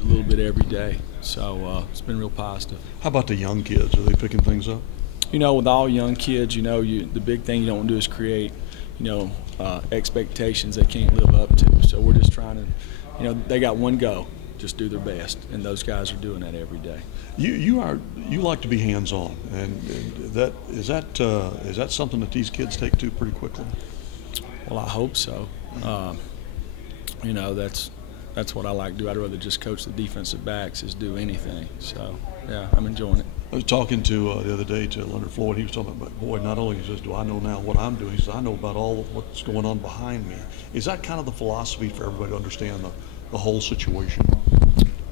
a little bit every day. So it's been real positive. How about the young kids? Are they picking things up? You know, with all young kids, you know, the big thing you don't want to do is create, you know, expectations they can't live up to. So we're just trying to, you know, they got one go, just do their best, and those guys are doing that every day. You like to be hands-on, and is that something that these kids take to pretty quickly? Well, I hope so. You know, that's what I like to do. I'd rather just coach the defensive backs as do anything. So yeah, I'm enjoying it. I was talking to the other day to Leonard Floyd. He was talking about, boy, not only he says, do I know now what I'm doing, he says, I know about all of what's going on behind me. Is that kind of the philosophy for everybody to understand the whole situation?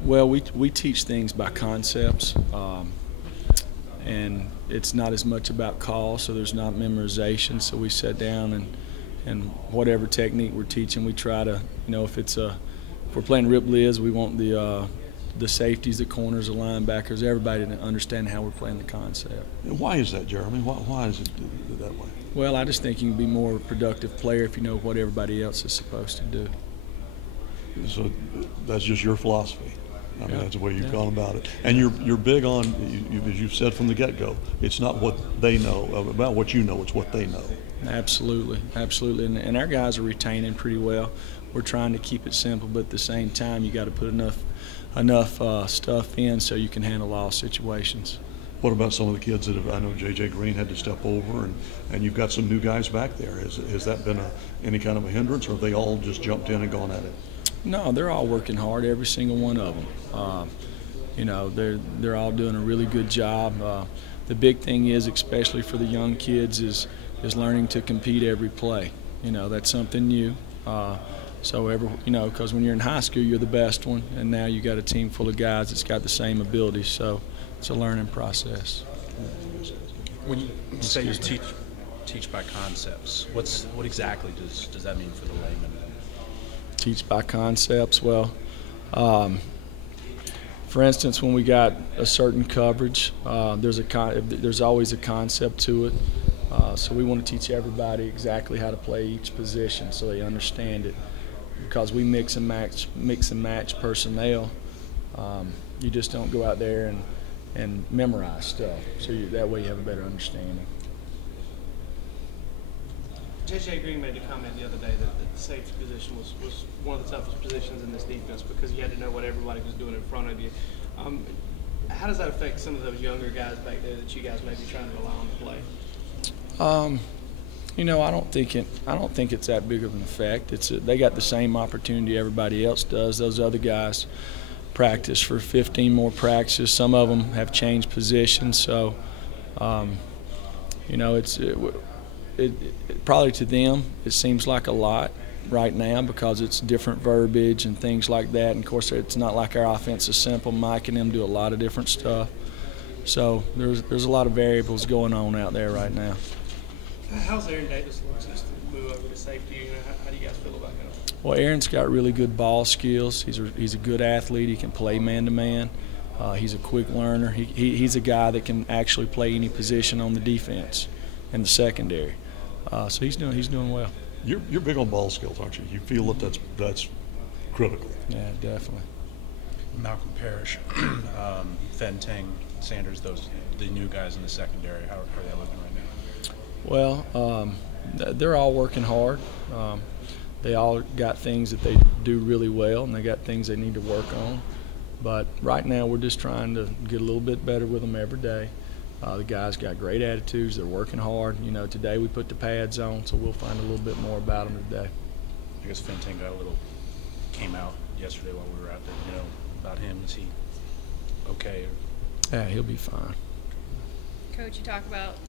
Well, we teach things by concepts, and it's not as much about calls, so there's not memorization. So we sit down and whatever technique we're teaching, we try to, you know, if we're playing rip liz, we want the safeties, the corners, the linebackers, everybody to understand how we're playing the concept. Why is that, Jeremy? Why is it that way? Well, I just think you can be more a productive player if you know what everybody else is supposed to do. So that's just your philosophy. I mean, Yeah. that's the way you've gone about it. And you're big on, as you've said from the get-go, it's not what they know about what you know, it's what they know. Absolutely, absolutely. And our guys are retaining pretty well. We're trying to keep it simple, but at the same time, you got to put enough stuff in so you can handle all situations. What about some of the kids that I know J.J. Green had to step over, and you've got some new guys back there. Has that been any kind of a hindrance, or have they all just jumped in and gone at it? No, they're all working hard, every single one of them. You know, they're all doing a really good job. The big thing is, especially for the young kids, is learning to compete every play. You know, that's something new. You know, because when you're in high school, you're the best one, and now you got a team full of guys that's got the same abilities. So it's a learning process. When you say you teach by concepts, what exactly does that mean for the layman? Teach by concepts. Well, for instance, when we got a certain coverage, there's always a concept to it. So we want to teach everybody exactly how to play each position so they understand it. Because we mix and match personnel, you just don't go out there and memorize stuff. So that way you have a better understanding. J.J. Green made a comment the other day that the safety position was one of the toughest positions in this defense because you had to know what everybody was doing in front of you. How does that affect some of those younger guys back there that you guys may be trying to rely on to play? You know, I don't think it's that big of an effect. They got the same opportunity everybody else does. Those other guys practice for 15 more practices. Some of them have changed positions, so you know, probably to them it seems like a lot right now because it's different verbiage and things like that. And of course, it's not like our offense is simple. Mike and them do a lot of different stuff. So there's a lot of variables going on out there right now. How's Aaron Davis look since the move over to safety? You know, how do you guys feel about him? Well, Aaron's got really good ball skills. He's a good athlete. He can play man-to-man. He's a quick learner. He's a guy that can actually play any position on the defense in the secondary. So he's doing well. You're big on ball skills, aren't you? You feel that that's critical. Yeah, definitely. Malcolm Parrish, Fentang, Sanders, the new guys in the secondary, how are they looking right now? Well, they're all working hard. They all got things that they do really well, and they got things they need to work on. But right now we're just trying to get a little bit better with them every day. The guys got great attitudes. They're working hard. You know, today we put the pads on, so we'll find a little bit more about them today. I guess Fentang came out yesterday while we were out there, you know, about him. Is he okay? Yeah, he'll be fine. Coach, you talk about